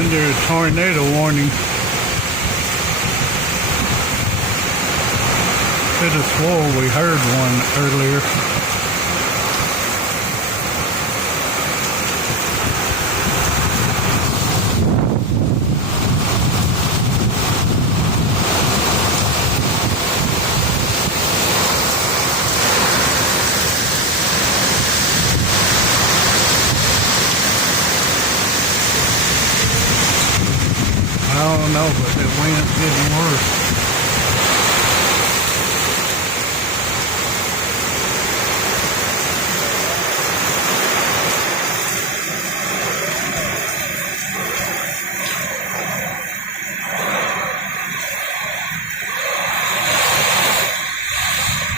under a tornado warning. Could have swore we heard one earlier. I don't know, but the wind's getting worse.